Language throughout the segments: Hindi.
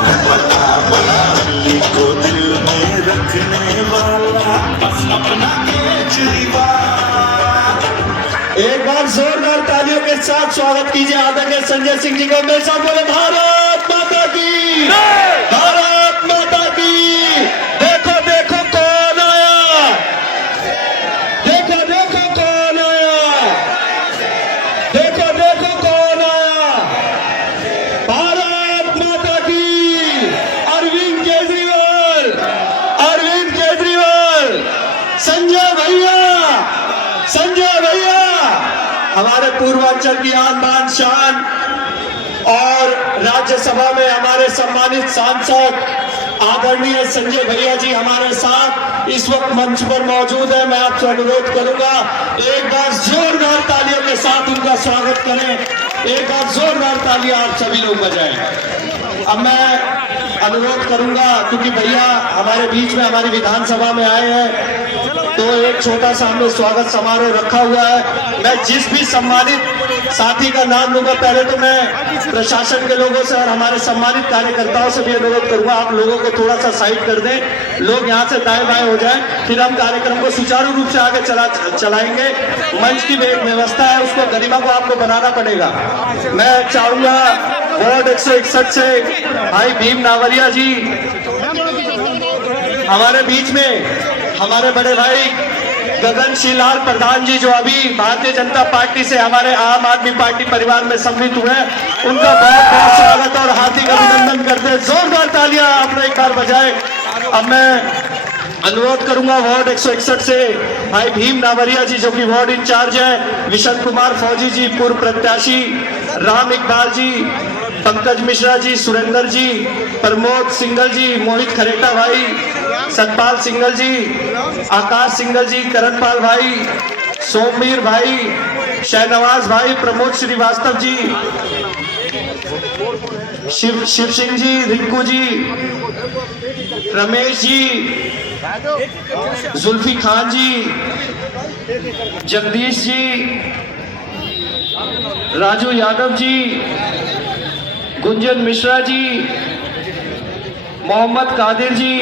बड़ा बड़ा दिल्ली को दिल में रखने वाला बस अपना केजरीवाल। एक बार जोरदार तालियों के साथ स्वागत कीजिए आदरणीय संजय सिंह जी का। मेरे साथ बोले भारत माता की, भारत माता की। देखो देखो कौन आया, देखो देखो कौन आया, देखो देखो कौन आया। भारत माता की। अरविंद केजरीवाल, अरविंद केजरीवाल, संजय भैया, संजय भैया, हमारे पूर्वांचल की आन बान शान। और राज्यसभा में हमारे सम्मानित सांसद आदरणीय संजय भैया जी हमारे साथ इस वक्त मंच पर मौजूद है। मैं आपसे अनुरोध करूंगा एक बार जोरदार तालियों के साथ उनका स्वागत करें। एक बार जोरदार तालियां आप सभी लोग बजाएं। अब मैं अनुरोध करूंगा क्योंकि भैया हमारे बीच में हमारी विधानसभा में आए हैं तो एक छोटा सा हमने स्वागत समारोह रखा हुआ है। मैं जिस भी सम्मानित साथी का नाम लूंगा पहले तो मैं प्रशासन के लोगों से और हमारे सम्मानित कार्यकर्ताओं से भी अनुरोध करूंगा आप लोगों को थोड़ा सा साइड कर दें, लोग यहां से दाएं बाएं हो जाएं, फिर हम कार्यक्रम को सुचारू रूप से आगे चलाएंगे। मंच की व्यवस्था है उसको गरिमा को आपको बनाना पड़ेगा। मैं चाहूंगा वार्ड 161 से भाई भीम नावरिया जी हमारे बीच में, हमारे बड़े भाई गगनशील लाल प्रधान जी जो अभी भारतीय जनता पार्टी से हमारे आम आदमी पार्टी परिवार में सम्मिलित हुए हैं, उनका बहुत बहुत स्वागत और हार्दिक अभिनंदन करते हैं। जोरदार तालियां आपने एक बार बजाए। अब मैं अनुरोध करूंगा वार्ड 161 से भाई भीम नावरिया जी जो कि वार्ड इंचार्ज है, विशन कुमार फौजी जी पूर्व प्रत्याशी, राम इकबाल जी, पंकज मिश्रा जी, सुरेंद्र जी, प्रमोद सिंगल जी, मोहित खरेटा भाई, सतपाल सिंगल जी, आकाश सिंगल जी, करणपाल भाई, सोमवीर भाई, शहनवाज भाई, प्रमोद श्रीवास्तव जी, शिव सिंह जी, रिंकू जी, रमेश जी, जुल्फी खान जी, जगदीश जी, राजू यादव जी, गुंजन मिश्रा जी, मोहम्मद कादिर जी,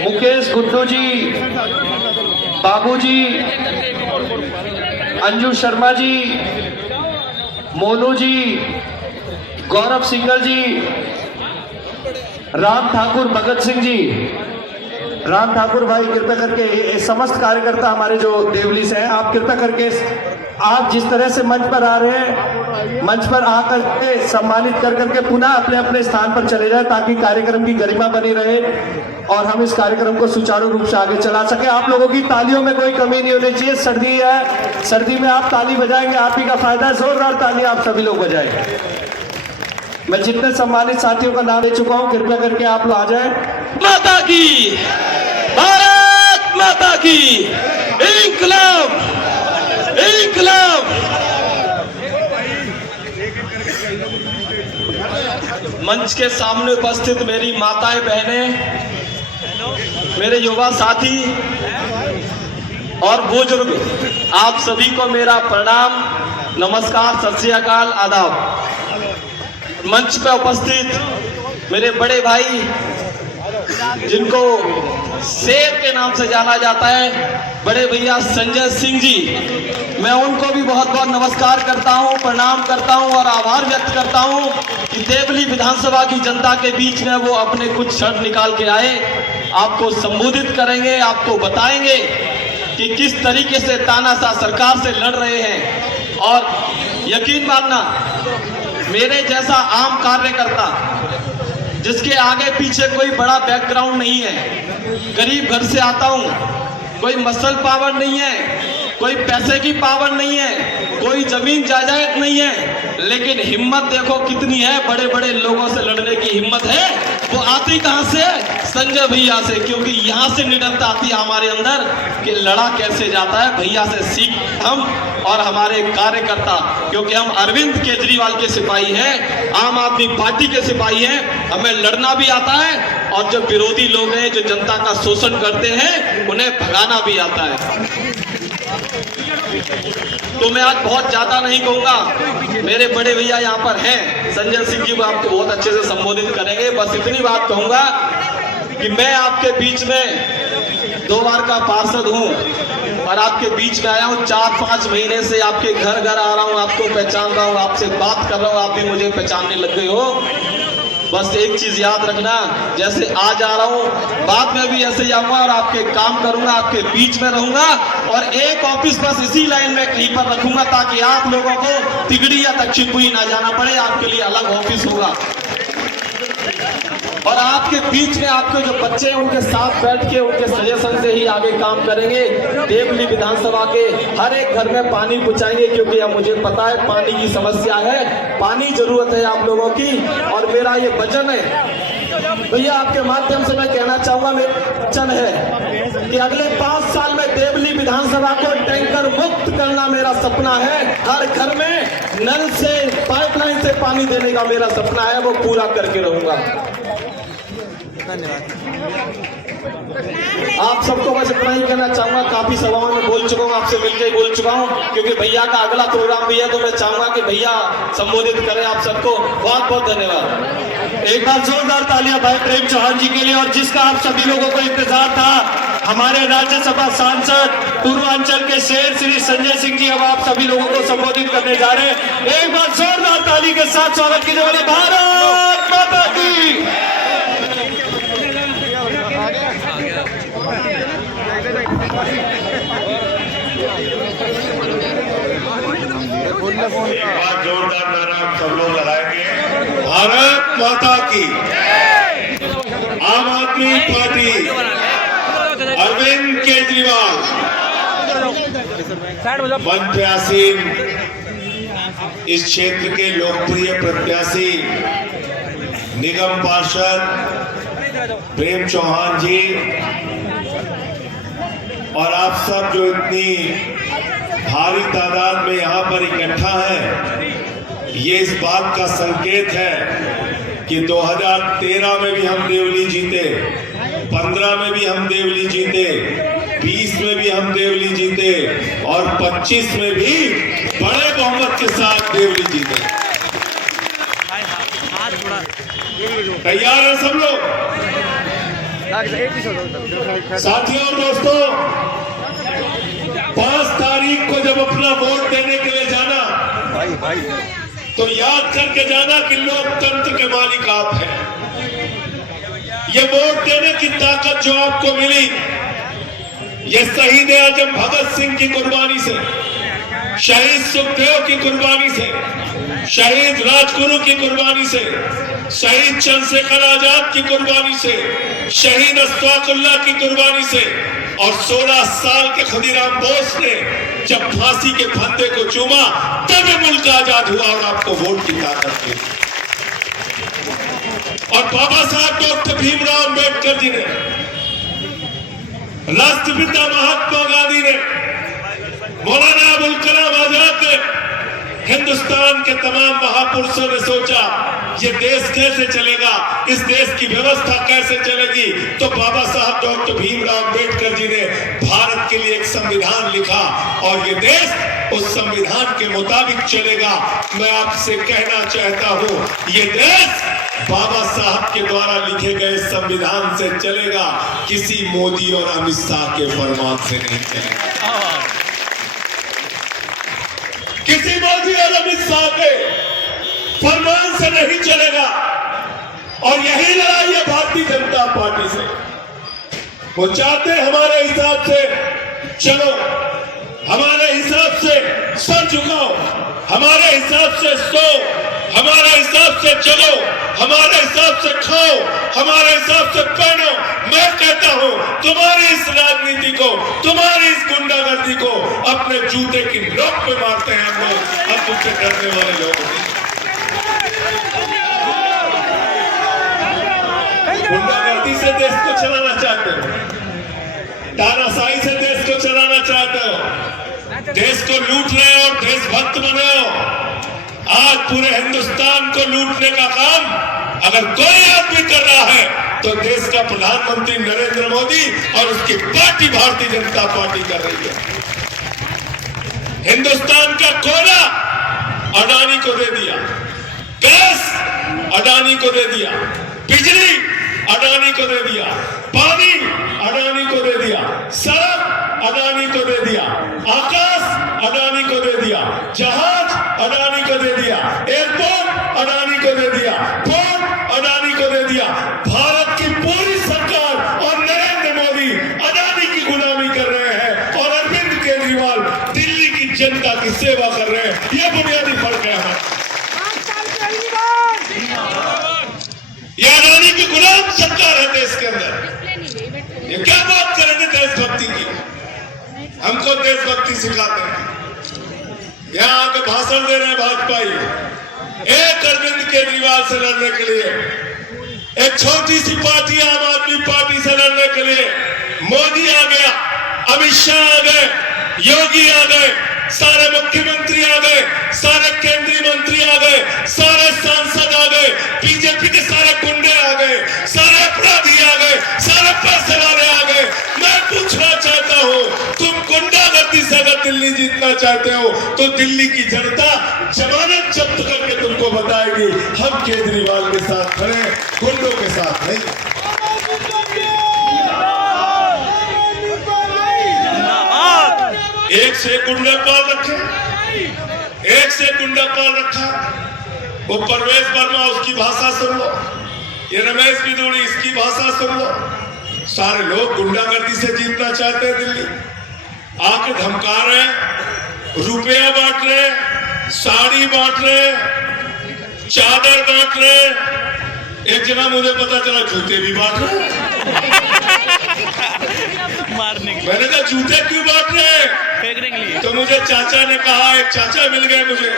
मुकेश गुड्डू जी, बाबू जी, अंजू शर्मा जी, मोनू जी, गौरव सिंगल जी, राम ठाकुर भगत सिंह जी, राम ठाकुर भाई कृपया करके समस्त कार्यकर्ता हमारे जो देवली से हैं आप कृपया करके आप जिस तरह से मंच पर आ रहे हैं मंच पर आकर के सम्मानित कर करके पुनः अपने अपने स्थान पर चले जाए ताकि कार्यक्रम की गरिमा बनी रहे और हम इस कार्यक्रम को सुचारू रूप से आगे चला सके। आप लोगों की तालियों में कोई कमी नहीं होनी चाहिए। सर्दी है, सर्दी में आप ताली बजाएंगे, आप ही का फायदा है। जोरदार ताली आप सभी लोग बजाएंगे। मैं जितने सम्मानित साथियों का नाम ले चुका हूं कृपया करके आप लोग आ जाए। माता की, भारत माता की, इंकलाब, इंकलाब। मंच के सामने उपस्थित मेरी माताएं बहनें, मेरे युवा साथी और बुजुर्ग, आप सभी को मेरा प्रणाम, नमस्कार, सत श्री अकाल, आदाब। मंच पर उपस्थित मेरे बड़े भाई जिनको शेर के नाम से जाना जाता है, बड़े भैया संजय सिंह जी, मैं उनको भी बहुत बहुत नमस्कार करता हूं, प्रणाम करता हूं और आभार व्यक्त करता हूं कि देवली विधानसभा की जनता के बीच में वो अपने कुछ क्षण निकाल के आए, आपको संबोधित करेंगे, आपको बताएंगे कि किस तरीके से तानाशाह सरकार से लड़ रहे हैं। और यकीन मानना, मेरे जैसा आम कार्यकर्ता जिसके आगे पीछे कोई बड़ा बैकग्राउंड नहीं है, गरीब घर से आता हूं, कोई मसल पावर नहीं है, कोई पैसे की पावर नहीं है, कोई जमीन जायदाद नहीं है, लेकिन हिम्मत देखो कितनी है, बड़े बड़े लोगों से लड़ने की हिम्मत है। वो आती कहां से? संजय भैया से, क्योंकि यहां से निडरता आती है हमारे अंदर कि लड़ा कैसे जाता है। भैया से सीख हम और हमारे कार्यकर्ता, क्योंकि हम अरविंद केजरीवाल के सिपाही हैं, आम आदमी पार्टी के सिपाही हैं, हमें लड़ना भी आता है और जो विरोधी लोग हैं जो जनता का शोषण करते हैं उन्हें भगाना भी आता है। तो मैं आज बहुत ज्यादा नहीं कहूंगा, मेरे बड़े भैया यहाँ पर हैं, संजय सिंह जी वो आपको बहुत अच्छे से संबोधित करेंगे। बस इतनी बात कहूंगा कि मैं आपके बीच में 2 बार का पार्षद हूँ और आपके बीच में आया हूँ। 4-5 महीने से आपके घर घर आ रहा हूँ, आपको पहचान रहा हूँ, आपसे बात कर रहा हूँ, आप भी मुझे पहचानने लग गए हो। बस एक चीज याद रखना, जैसे आज आ रहा हूँ बाद में भी ऐसे ही आऊंगा और आपके काम करूंगा, आपके बीच में रहूंगा और एक ऑफिस बस इसी लाइन में कहीं पर रखूंगा ताकि आप लोगों को तिगड़ी या दक्षिणपुरी ना जाना पड़े। आपके लिए अलग ऑफिस होगा और आपके बीच में आपके जो बच्चे हैं उनके साथ बैठ के उनके सजेशन से ही आगे काम करेंगे। देवली विधानसभा के हर एक घर में पानी पहुंचाएंगे, क्योंकि अब मुझे पता है पानी की समस्या है, पानी जरूरत है आप लोगों की। और मेरा ये वचन है भैया, आपके माध्यम से मैं कहना चाहूंगा, मेरा वचन है कि अगले 5 साल में देवली विधानसभा को टैंकर मुक्त करना मेरा सपना है। हर घर में नल से पाइपलाइन से पानी देने का मेरा सपना है, वो पूरा करके रहूंगा। आप सबको बस इतना ही कहना चाहूंगा, काफी सभाओं में बोल चुका हूँ, आपसे मिलकर ही बोल चुका हूँ, क्योंकि भैया का अगला प्रोग्राम भी है तो मैं चाहूंगा कि भैया संबोधित करें आप सबको। बहुत बहुत धन्यवाद। एक बार जोरदार तालियां भाई प्रेम चौहान जी के लिए, और जिसका आप सभी लोगों को इंतजार था, हमारे राज्यसभा सांसद पूर्वांचल के शेर श्री संजय सिंह जी अब आप सभी लोगों को संबोधित करने जा रहे हैं। एक बार जोरदार ताली के साथ स्वागत कीजिए। वाले भारत माता की। एक बार जोरदार नारा हम सब लोग लगाएंगे, भारत माता की। आम आदमी पार्टी अरविंद केजरीवाल मंच पे आसीन इस क्षेत्र के लोकप्रिय प्रत्याशी निगम पार्षद प्रेम चौहान जी और आप सब जो इतनी भारी तादाद में यहाँ पर इकट्ठा है, ये इस बात का संकेत है कि 2013 में भी हम देवली जीते, 15 में भी हम देवली जीते, 20 में भी हम देवली जीते और 25 में भी बड़े बहुमत के साथ देवली जीते। तैयार है सब लोग? साथियों और दोस्तों, 5 तारीख को जब अपना वोट देने के लिए जाना तो याद करके जाना कि लोकतंत्र के मालिक आप हैं। ये वोट देने की ताकत जो आपको मिली, ये शहीद आजम भगत सिंह की कुर्बानी से, शहीद सुखदेव की कुर्बानी से, शहीद राजगुरु की कुर्बानी से, शहीद चंद्रशेखर आजाद की कुर्बानी से, शहीद अशफाकुल्लाह की कुर्बानी से और 16 साल के खुदीराम बोस ने जब फांसी के फंदे को चूमा तब मुल्क आजाद हुआ और आपको वोट की ताकत मिली। और बाबा साहब डॉक्टर भीमराव अंबेडकर जी ने, राष्ट्रपिता महात्मा गांधी ने, मौलाना अबुल कलाम आजाद ने, हिंदुस्तान के तमाम महापुरुषों ने सोचा ये देश कैसे चलेगा, इस देश की व्यवस्था कैसे चलेगी, तो बाबा साहब डॉक्टर भीमराव अंबेडकर जी ने भारत के लिए एक संविधान लिखा और ये देश उस संविधान के मुताबिक चलेगा। मैं आपसे कहना चाहता हूँ, ये देश बाबा साहब के द्वारा लिखे गए संविधान से चलेगा, किसी मोदी और अमित शाह के फरमान से नहीं चलेगा, किसी मोदी और अमित शाह के फरमान से नहीं चलेगा। और यही लड़ाई है भारतीय जनता पार्टी से। वो चाहते हमारे हिसाब से चलो, हमारे हिसाब से सर झुकाओ, हमारे हिसाब से सो, हमारे हिसाब से चलो, हमारे हिसाब से खाओ, हमारे हिसाब से पहनो। मैं कहता हूं तुम्हारी इस राजनीति को, तुम्हारी इस गुंडागर्दी को अपने जूते की नोक पे मारते हैं हम लोग, हम तुमसे डरने वाले लोग नहीं। गुंडागर्दी से देश को चलाना चाहते हो, तानाशाही से देश को चलाना चाहते हो, देश को लूट रहे हो, देशभक्त बने हो। आज पूरे हिंदुस्तान को लूटने का काम अगर कोई आदमी कर रहा है तो देश का प्रधानमंत्री नरेंद्र मोदी और उसकी पार्टी भारतीय जनता पार्टी कर रही है। हिंदुस्तान का कोयला अडानी को दे दिया, गैस अडानी को दे दिया, बिजली अडानी को दे दिया, पानी अडानी को दे दिया, सड़क अडानी को दे दिया, आकाश अडानी को दे दिया, जहाज अडानी को दे दिया, एयरपोर्ट अडानी को दे दिया, पोर्ट अडानी को दे दिया। भारत की पूरी सरकार और नरेंद्र मोदी अडानी की गुलामी कर रहे हैं और अरविंद केजरीवाल दिल्ली की जनता की सेवा कर रहे हैं। यह बुनियादी फर्क है हमारा। ये अडानी की गुलाम सरकार है देश के अंदर। ये क्या बात करेंगे देशभक्ति की? हमको देशभक्ति सिखाते हैं। यहाँ आके भाषण दे रहे हैं भाजपाई, एक अरविंद केजरीवाल से लड़ने के लिए, एक छोटी सी पार्टी आम आदमी पार्टी से लड़ने के लिए मोदी आ गया, अमित शाह आ गए, योगी आ गए, सारे मुख्यमंत्री आ गए, सारे केंद्रीय मंत्री आ गए, सारे सांसद आ गए, बीजेपी के सारे गुंडे आ गए, सारे अपराधी आ गए, सारे पैसे वाले आ गए। मैं पूछना चाहता हूँ, तुम गुंडागर्दी से अगर दिल्ली जीतना चाहते हो तो दिल्ली की जनता जमानत जब्त करके तुमको बताएगी हम केजरीवाल के साथ खड़े, गुंडों के साथ नहीं। एक से गुंडा पाल रखे, एक से गुंडा पाल रखा। वो परवेश वर्मा उसकी भाषा सुन लो, ये रमेश बिदूड़ी इसकी भाषा सुन लो। सारे लोग गुंडागर्दी से जीतना चाहते हैं दिल्ली, आके धमका रहे, रुपया बांट रहे, साड़ी बांट रहे, चादर बांट रहे। एक जना मुझे पता चला जूते भी बांट रहे। मैंने कहा जूते क्यों बांट रहे? तो मुझे चाचा ने कहा, एक चाचा मिल गए मुझे,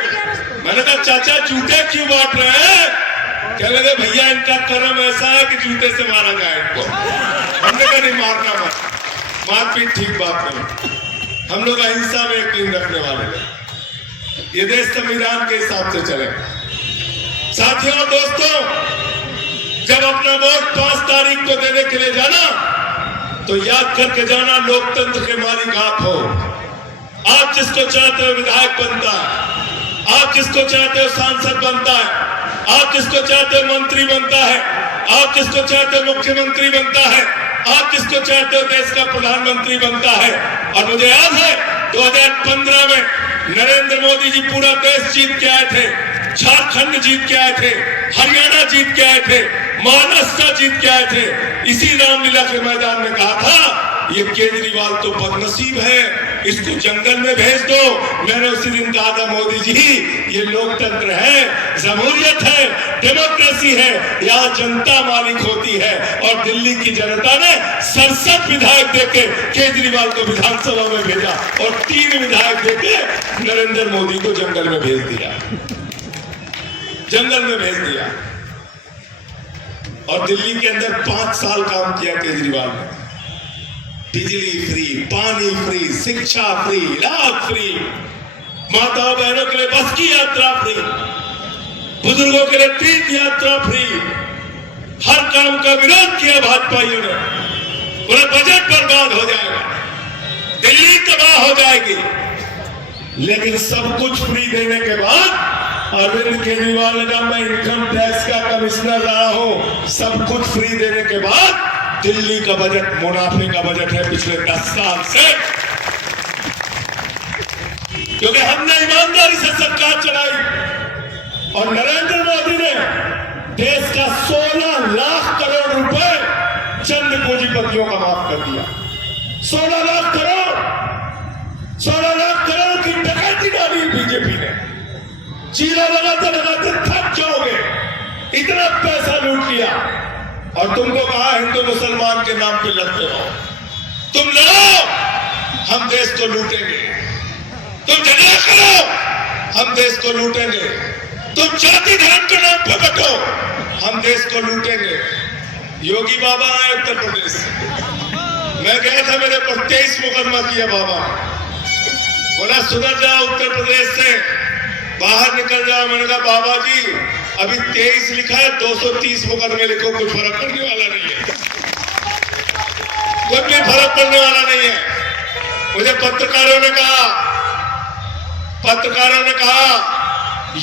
मैंने कहा चाचा जूते क्यों बांट रहे हैं? कहने लगे भैया इनका कर्म ऐसा है कि जूते से मारा जाए इनको। हमने कहा नहीं मारना मत, मारपीट ठीक बात नहीं, हम लोग अहिंसा में यकीन रखने वाले हैं। ये देश संविधान के हिसाब से चले। साथियों और दोस्तों, जब अपना वोट 5 तारीख को देने के लिए जाना तो याद करके जाना लोकतंत्र के मालिक आप हो। आप जिसको चाहते हो विधायक बनता है, आप जिसको चाहते हो सांसद बनता है, आप जिसको चाहते हो मंत्री बनता है, आप जिसको चाहते हो मुख्यमंत्री बनता है, आप जिसको चाहते हो देश का प्रधानमंत्री बनता है। और मुझे याद है 2015 में नरेंद्र मोदी जी पूरा देश जीत के आए थे, झारखंड जीत के आए थे, हरियाणा जीत के आए थे, महाराष्ट्र जीत के आए थे। इसी रामलीला के मैदान में कहा था ये केजरीवाल तो बदनसीब है, इसको जंगल में भेज दो। मैंने उसी दिन कहा था मोदी जी ये लोकतंत्र है, जमहूरियत है, डेमोक्रेसी है, यहाँ जनता मालिक होती है। और दिल्ली की जनता ने 67 विधायक देके केजरीवाल को विधानसभा में भेजा और 3 विधायक देके नरेंद्र मोदी को जंगल में भेज दिया, जंगल में भेज दिया। और दिल्ली के अंदर 5 साल काम किया केजरीवाल ने। बिजली फ्री, पानी फ्री, शिक्षा फ्री, इलाज फ्री, माताओं बहनों के लिए बस की यात्रा फ्री, बुजुर्गों के लिए तीर्थ यात्रा फ्री। हर काम का विरोध किया भाजपाइयों ने। पूरा बजट बर्बाद हो जाएगा, दिल्ली तबाह हो जाएगी। लेकिन सब कुछ फ्री देने के बाद अरविंद केजरीवाल ने कहा मैं इनकम टैक्स का कमिश्नर रहा हूं, सब कुछ फ्री देने के बाद दिल्ली का बजट मुनाफे का बजट है पिछले 10 साल से। क्योंकि हमने ईमानदारी से सरकार चलाई और नरेंद्र मोदी ने देश का 16 लाख करोड़ रुपए चंद पूंजीपतियों का माफ कर दिया। 16 लाख करोड़, 16 लाख करोड़ की डकैती डाली बीजेपी ने। चीला लगाते लगाते थक जाओगे, इतना पैसा लूट लिया। और तुमको कहा हिंदू मुसलमान के नाम पे लड़ते रहो, तुम लड़ो हम देश को लूटेंगे, तुम झगड़ा करो हम देश को लूटेंगे, तुम जाति धर्म के नाम पे बटो हम देश को लूटेंगे। योगी बाबा आए उत्तर प्रदेश से, मैं गया था, मेरे पर 23 मुकदमा किया बाबा, बोला सुधर जाओ उत्तर प्रदेश से बाहर निकल जाओ। मैंने कहा बाबा जी अभी 23 लिखा है, 230 मुकदमे लिखो, कुछ फर्क पड़ने वाला नहीं है, कुछ भी फर्क पड़ने वाला नहीं है। मुझे पत्रकारों ने कहा पत्रकारों ने कहा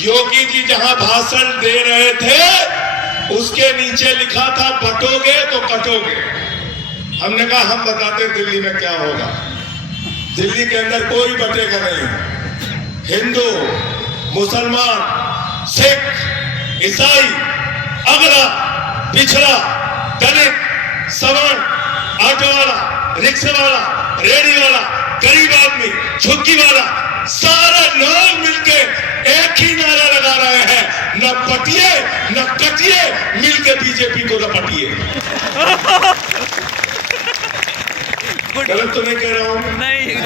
योगी जी जहां भाषण दे रहे थे उसके नीचे लिखा था बटोगे तो कटोगे। हमने कहा हम बताते दिल्ली में क्या होगा। दिल्ली के अंदर कोई बटेगा नहीं। हिंदू, मुसलमान, सिख, ईसाई, अगला, पिछड़ा, दलित, सवर्ण, ऑटो वाला, रिक्शा वाला, रेडी वाला, गरीब आदमी, झुग्गी वाला, सारे लोग मिलके एक ही नारा लगा रहे हैं, न पटिए न कटिए, मिलके बीजेपी को रपटिए। गलत तो नहीं कह रहा हूँ? नहीं,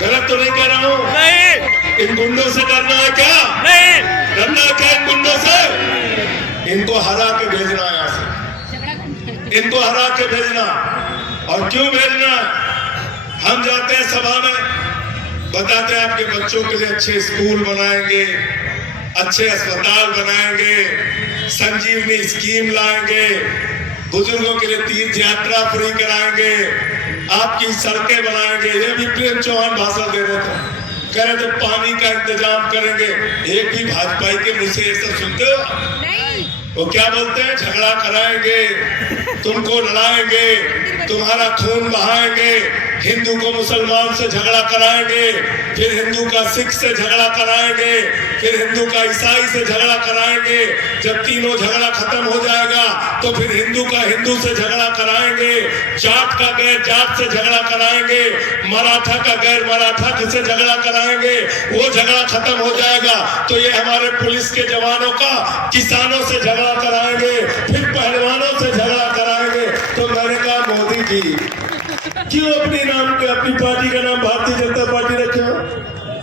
गलत तो नहीं कह रहा हूँ? नहीं, इन गुंडों से डरना है क्या? नहीं, डरना है क्या इन गुंडों से? इनको हरा के भेजना है यहाँ से, इनको हरा के भेजना। और क्यों भेजना? हम जाते हैं सभा में, बताते हैं आपके बच्चों के लिए अच्छे स्कूल बनाएंगे, अच्छे अस्पताल बनाएंगे, संजीवनी स्कीम लाएंगे, बुजुर्गों के लिए तीर्थ यात्रा फ्री कराएंगे, आपकी सड़कें बनाएंगे। ये भी प्रेम चौहान भाषण दे रहे थे, कह रहे थे पानी का इंतजाम करेंगे। एक भी भाजपा के मुंह से ये सब सुनते हो? वो क्या बोलते हैं? झगड़ा कराएंगे, तुमको लड़ाएंगे, तुम्हारा खून बहाएंगे, हिंदू को मुसलमान से झगड़ा कराएंगे, फिर हिंदू का सिख से झगड़ा कराएंगे, फिर हिंदू का ईसाई से झगड़ा कराएंगे। जब तीनों झगड़ा खत्म हो जाएगा तो फिर हिंदू का हिंदू से झगड़ा कराएंगे, जाट का गैर जाट से झगड़ा कराएंगे, मराठा का गैर मराठा से झगड़ा कराएंगे। वो झगड़ा खत्म हो जाएगा तो ये हमारे पुलिस के जवानों का किसानों से झगड़ा कराएंगे, फिर पहलवानों से झगड़ा कराएंगे। तो मैंने कहा मोदी जी क्यों अपने नाम पे अपनी पार्टी का नाम भारतीय जनता पार्टी रखे हो?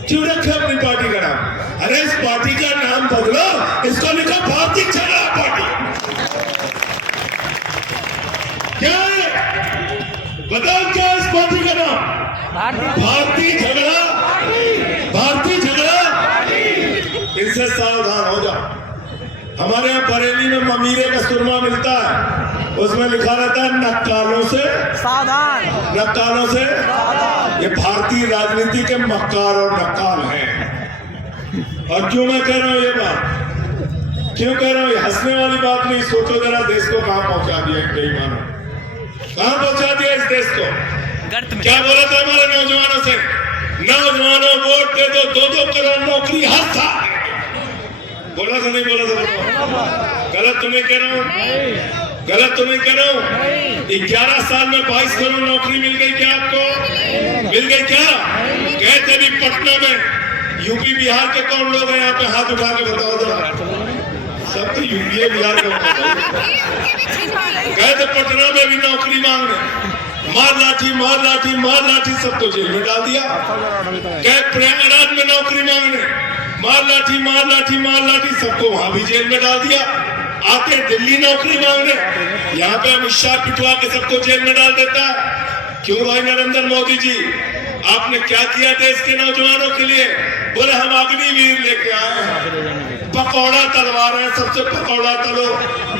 क्यों रखे अपनी पार्टी का नाम? अरे इस पार्टी का नाम बदलो, इसको लिखो भारतीय झगड़ा पार्टी। क्या है? बताओ क्या है इस पार्टी का नाम? भारतीय झगड़ा, भारतीय झगड़ा। इससे सावधान हो जाओ। हमारे यहाँ बरेली में ममीरे का सुरमा मिलता है, उसमें लिखा रहता है नक्कालों से सावधान, नक्कालों से। ये भारतीय राजनीति के मक्कार और नक्काल हैं। और क्यों मैं कह रहा हूँ ये बात? क्यों कह रहा हूँ? ये हंसने वाली बात नहीं। सोचो जरा देश को कहां पहुंचा दिया बेईमानों, कहां पहुंचा दिया इस देश को। क्या बोला था हमारे नौजवानों से? नौजवानों वोट दे दो, 2-2 करोड़ नौकरी हर साल। बोला था नहीं बोला था? गलत तो नहीं कह रहा हूँ? गलत तो नहीं कह रहा हूँ? 11 साल में 22 करोड़ नौकरी मिल गई क्या आपको? मिल गई क्या? कहते भी पटना में, यूपी बिहार के कौन लोग हैं यहाँ पे? हाथ उठा के बताओ जरा। सब तो यूपी बिहार के कहते पटना में भी नौकरी मांगने, मार लाठी मार लाठी मार लाठी, सबको जेल में डाल दिया। कह प्रयागराज में नौकरी मांगने, मार लाठी मार लाठी मार लाठी, सबको वहां भी जेल में डाल दिया। आते दिल्ली नौकरी मांगने, यहाँ पे अमित शाह पिटवा के सबको जेल में डाल देता है। क्यों भाई नरेंद्र मोदी जी, आपने क्या किया देश के नौजवानों के लिए? बोले हम अग्निवीर लेके आए हैं, पकौड़ा तलवा रहे हैं, सबसे पकौड़ा तलो।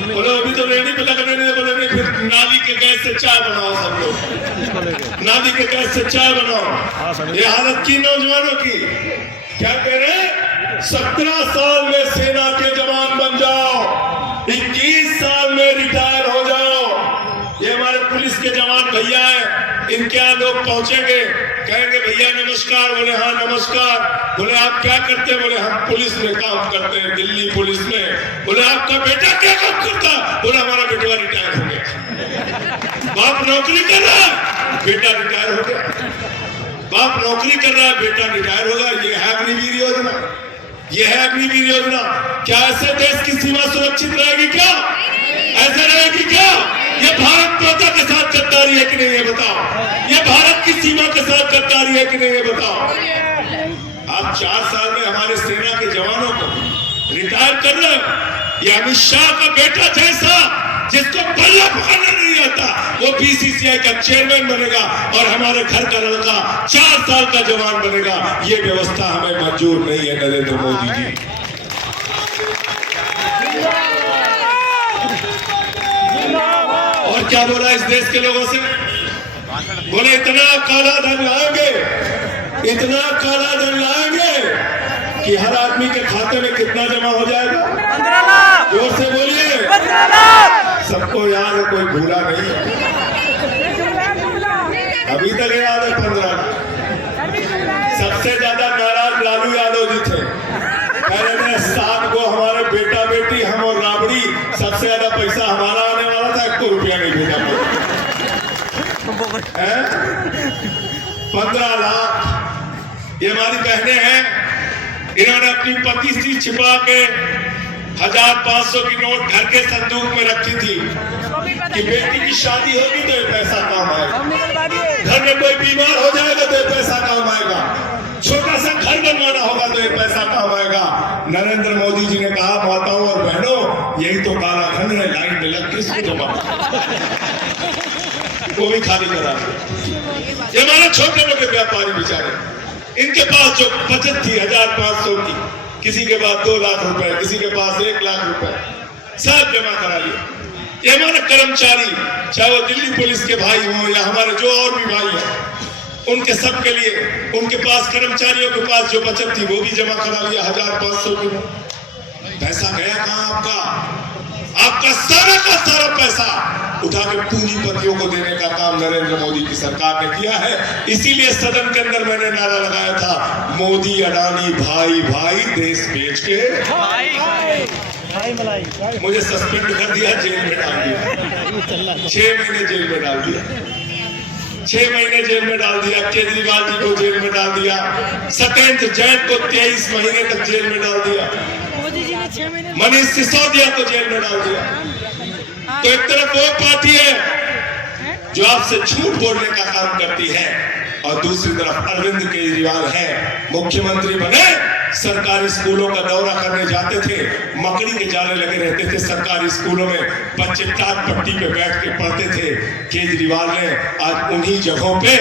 बोले अभी तो रेडी पे लगने नहीं। बोले नहीं, फिर नाली के गैस से चाय बनाओ सब लोग, नाली के गैस से चाय बनाओ। ये हालत की नौजवानों की। क्या कह रहे हैं? 17 साल में सेना के जवान बन जाओ, 21 साल में रिटायर हो जाओ। ये हमारे पुलिस के जवान भैया हैं, इनके यहाँ लोग पहुंचेंगे, कहेंगे भैया नमस्कार। बोले हाँ नमस्कार। बोले आप क्या करते हैं? बोले हम पुलिस में काम करते हैं, दिल्ली पुलिस में। बोले आपका बेटा क्या काम करता है? बोले हमारा बेटा रिटायर हो गया। बाप नौकरी कर रहा है, बेटा रिटायर हो गया। बाप नौकरी कर रहा है, बेटा रिटायर होगा। ये है अग्निवीर योजना, ये है अग्निवीर योजना। क्या ऐसे देश की सीमा सुरक्षित रहेगी क्या? ऐसे रहेगी क्या? ये भारत माता के साथ गद्दारी है कि नहीं ये बताओ? ये भारत की सीमा के साथ गद्दारी है कि नहीं ये बताओ? आप 4 साल में हमारे सेना के जवानों को रिटायर कर रहे हो। ये अमित शाह का बेटा जैसा जिसको बल्ला पकड़ना नहीं आता, वो बीसीसीआई का चेयरमैन बनेगा और हमारे घर का लड़का 4 साल का जवान बनेगा। ये व्यवस्था हमें मंजूर नहीं है नरेंद्र मोदी जी। और क्या बोला इस देश के लोगों से? बोले इतना काला धन लाएंगे, इतना काला धन लाएंगे कि हर आदमी के खाते में कितना जमा हो जाएगा? 15 लाख। जोर से बोलिए। 15 लाख। सबको याद है, कोई भूला नहीं है। अभी तक याद है 15 लाख। सबसे ज्यादा नाराज लालू यादव जी थे। कह रहे थे 7 को हमारे बेटा बेटी हम और राबड़ी, सबसे ज्यादा पैसा हमारा आने वाला था, 1 रुपया नहीं भेजा। 15 लाख ये हमारी बहनें हैं। इन्होंने अपनी पति से छिपा के 1500 की नोट घर के संदूक में रखी थी कि बेटी की शादी होगी तो ये पैसा काम आएगा, घर में कोई बीमार हो जाएगा तो ये पैसा काम आएगा, छोटा सा घर बनवाना होगा तो ये पैसा काम आएगा। नरेंद्र मोदी जी ने कहा, माताओं और बहनों, यही तो काला धन है, लाइन में लग के इसको जमा वो भी खाली करा। ये हमारे छोटे मोटे व्यापारी बेचारे, इनके पास जो बचत थी 1500 की, किसी के पास 2 लाख रुपए, किसी के पास 1 लाख रुपए, सब जमा करा लिए। ये हमारे कर्मचारी, चाहे वो दिल्ली पुलिस के भाई हों या हमारे जो और भी भाई हैं, उनके सब के लिए, उनके पास कर्मचारियों के पास जो बचत थी वो भी जमा करा लिया 1500 की। पैसा गया कहाँ आपका? आपका सारा का सारा पैसा उठा के पूंजीपतियों को देने का काम नरेंद्र मोदी की सरकार ने किया है। इसीलिए सदन के अंदर मैंने नारा लगाया था, मोदी अडानी भाई भाई, देश बेच के मुझे सस्पेंड कर दिया, जेल में डाल दिया, 6 महीने जेल में डाल दिया, 6 महीने जेल में डाल दिया। केजरीवाल जी को जेल में डाल दिया, सत्येंद्र जैन को 23 महीने तक जेल में डाल दिया, मनीष सिसोदिया को जेल में डाल दिया। तो एक तरफ वो पार्टी है जो आपसे झूठ बोलने का काम करती है, और दूसरी तरफ अरविंद केजरीवाल है, मुख्यमंत्री बने, सरकारी स्कूलों का दौरा करने जाते थे, मकड़ी के जाले लगे रहते थे सरकारी स्कूलों में, बच्चे टाट पट्टी पे बैठ के पढ़ते थे। केजरीवाल ने आज उन्हीं जगहों पे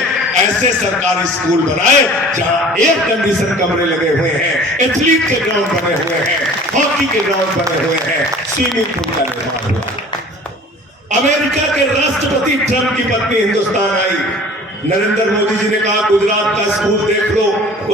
ऐसे सरकारी स्कूल बनाए जहां एयर कंडीशन कमरे लगे हुए हैं, एथलीट के ग्राउंड बने हुए हैं, हॉकी के ग्राउंड बने हुए हैं, स्विमिंग पूल का निर्माण हुआ। अमेरिका के राष्ट्रपति ट्रंप की पत्नी हिंदुस्तान आई, नरेंद्र मोदी जी ने कहा गुजरात का स्कूल देख लो,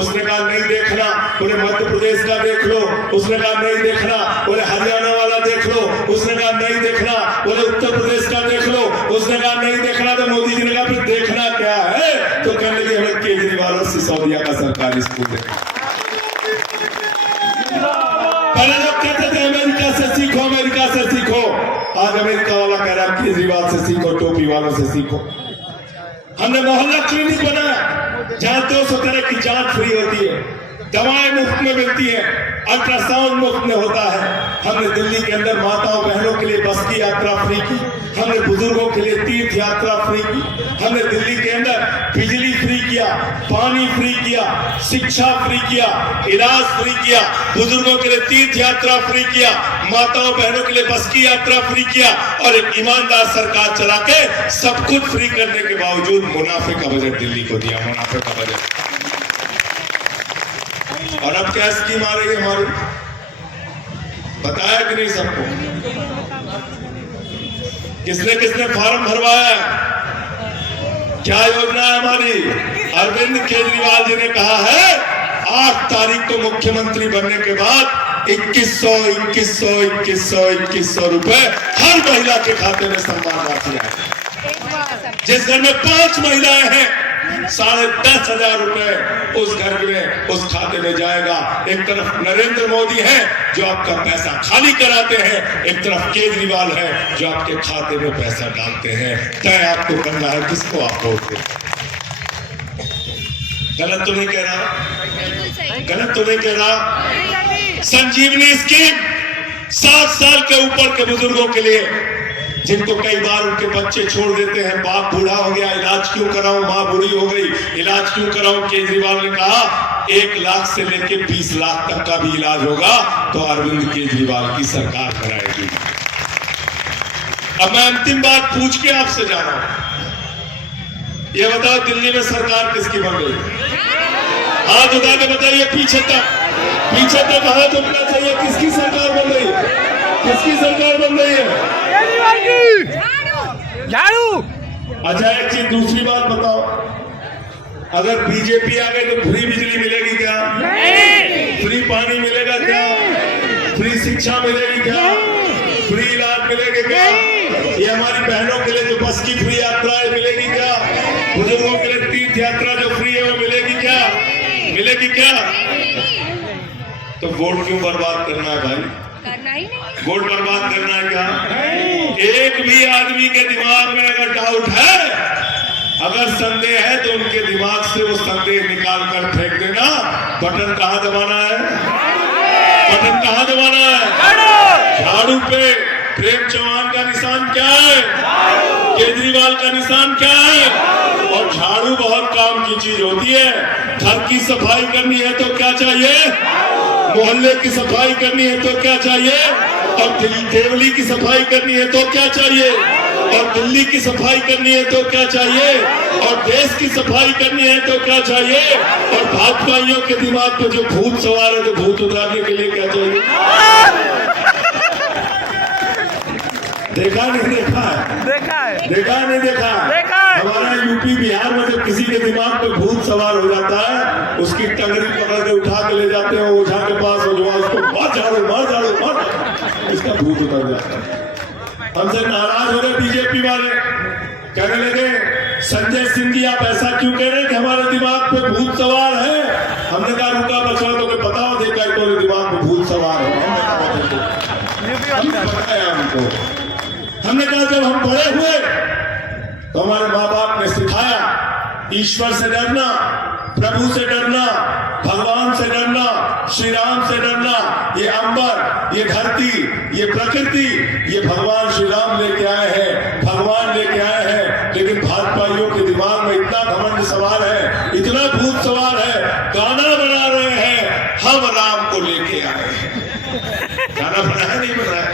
उसने कहा नहीं देखना। बोले मध्य प्रदेश का देख लो, उसने कहा नहीं देखना। बोले हरियाणा वाला देख लो, उसने कहा नहीं देखना। बोले उत्तर प्रदेश का देख लो, उसने कहा नहीं देखना। तो मोदी जी ने कहा फिर देखना क्या है? तो कहने लगे हमें केजरीवाल और सिसोदिया का सरकारी स्कूल देखना। पहले लोग कहते थे अमेरिका से सीखो, अमेरिका से सीखो, आज अमेरिका वाला कह रहा है केजरीवाल से सीखो, टोपी वालों से सीखो। हमने मोहल्ला क्लिनिक बनाया जहां 200 तरह की जांच फ्री होती है, दवाएं मुफ्त में मिलती है, अल्ट्रासाउंड मुफ्त में होता है। हमने दिल्ली के अंदर माताओं बहनों के लिए बस की यात्रा फ्री की, हमने बुजुर्गों के लिए तीर्थ यात्रा फ्री की, हमने दिल्ली के अंदर बिजली फ्री किया, पानी फ्री किया, शिक्षा फ्री किया, इलाज फ्री किया, बुजुर्गों के लिए तीर्थ यात्रा फ्री किया, माताओं बहनों के लिए बस की यात्रा फ्री किया, और एक ईमानदार सरकार चला के सब कुछ फ्री करने के बावजूद मुनाफे का बजट दिल्ली को दिया, मुनाफे का बजट। और अब क्या स्कीम आ रही है हमारी, बताया कि नहीं सबको? किसने किसने फॉर्म भरवाया? क्या योजना है हमारी? अरविंद केजरीवाल जी ने कहा है 8 तारीख को मुख्यमंत्री बनने के बाद 2100 रुपए हर महिला के खाते में सम्मान राशि आएगी। जिस घर में 5 महिलाएं हैं 10,500 रुपए उस घर में, उस खाते में जाएगा। एक तरफ नरेंद्र मोदी है जो आपका पैसा खाली कराते हैं, एक तरफ केजरीवाल है जो आपके खाते में पैसा डालते हैं। तय आपको करना है किसको आप वोट दें। गलत तो नहीं कह रहा, गलत तो नहीं कह रहा। संजीवनी स्कीम 7 साल के ऊपर के बुजुर्गों के लिए, जिनको कई बार उनके बच्चे छोड़ देते हैं, बाप बूढ़ा हो गया, इलाज क्यों कराऊं, माँ बूढ़ी हो गई, इलाज क्यों कराऊं। केजरीवाल ने कहा 1 लाख से लेके 20 लाख तक का भी इलाज होगा तो अरविंद केजरीवाल की सरकार कराएगी। अब मैं अंतिम बात पूछ के आपसे जा रहा हूं, ये बताओ दिल्ली में सरकार किसकी बन गई? हाथ उठा के बताइए, पीछे तक हाथ उठना चाहिए। किसकी सरकार बन रही है? किसकी सरकार बन रही है? झाड़ू। अच्छा एक चीज दूसरी बात बताओ, अगर बीजेपी आ गई तो फ्री बिजली मिलेगी क्या? फ्री पानी मिलेगा क्या? फ्री शिक्षा मिलेगी क्या? फ्री इलाज मिलेगा क्या? ये हमारी बहनों के लिए जो बस की फ्री यात्रा है मिलेगी क्या? बुजुर्गों के लिए तीर्थ यात्रा जो फ्री है वो मिलेगी क्या? मिलेगी क्या? तो वोट क्यों बर्बाद करना है भाई? करना ही नहीं। वोट बर्बाद करना है क्या? एक भी आदमी के दिमाग में अगर डाउट है, अगर संदेह है, तो उनके दिमाग से वो संदेह निकाल कर फेंक देना। बटन कहाँ दबाना है? बटन कहाँ दबाना है? झाड़ू पे। प्रेम चौहान का निशान क्या है? केजरीवाल का निशान क्या है? और झाड़ू बहुत काम की चीज होती है। घर की सफाई करनी है तो क्या चाहिए? मोहल्ले की सफाई करनी है तो क्या चाहिए? और देवली की सफाई करनी है तो क्या चाहिए? और दिल्ली की सफाई करनी है तो क्या चाहिए? और देश की सफाई करनी है तो क्या चाहिए? और भाजपाइयों के दिमाग पे जो भूत सवार है, तो भूत उतारने के लिए क्या चाहिए? देखा नहीं देखा है? देखा है। देखा नहीं देखा है? देखा है। हमारा यूपी बिहार में जब किसी के दिमाग पे भूत सवार हो जाता है, उसकी टंगरी पकड़ के उठा के ले जाते हैं ओझा के पास, और उसको मार झाड़ो मार झाड़ो मार, इसका भूत उतर जाता है। हमसे नाराज हो गए बीजेपी वाले, कहने लगे संजय सिंह जी आप ऐसा क्यों कह रहे हैं कि हमारे दिमाग पे भूत सवार है? हमने कहा रुका बचवा, तो पता हो देखा तो दिमाग पे भूत सवार है। हमको हमने कहा जब हम बड़े हुए तो हमारे माँ बाप ने सिखाया ईश्वर से डरना, प्रभु से डरना, भगवान से डरना, श्री राम से डरना। ये अंबर, ये धरती, ये प्रकृति, ये भगवान श्री राम लेके आए हैं, भगवान लेके आए हैं। लेकिन भाजपाइयों के दिमाग में इतना घमंड सवार है, इतना भूत सवार है, गाना बना रहे हैं हम राम को लेके आए हैं। गाना बनाया नहीं बनाया?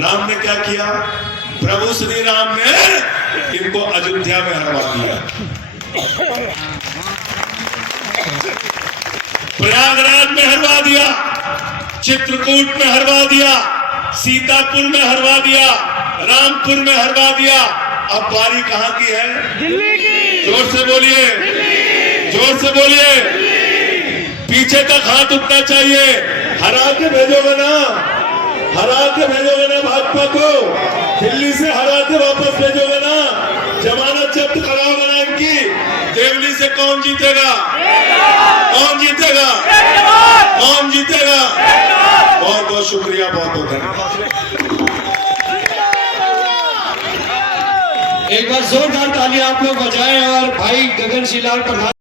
राम ने क्या किया? प्रभु श्री राम ने इनको अयोध्या में हरवा दिया, प्रयागराज में हरवा दिया, चित्रकूट में हरवा दिया, सीतापुर में हरवा दिया, रामपुर में हरवा दिया। अब बारी कहां की है? दिल्ली की। जोर से बोलिए, जोर से बोलिए। पीछे तक हाथ उठना चाहिए। हरा के भेजोगे ना? हरा के भेजोगे ना भाजपा को? दिल्ली से हरा के वापस भेजोगे ना? जमानत जब्त कराओगे ना इनकी? देवली से कौन जीतेगा? कौन जीतेगा? कौन जीतेगा? बहुत बहुत शुक्रिया, बहुत बहुत धन्यवाद। एक बार जोरदार ताली आप लोग बजाएं और भाई गगन शिलाल प्रधान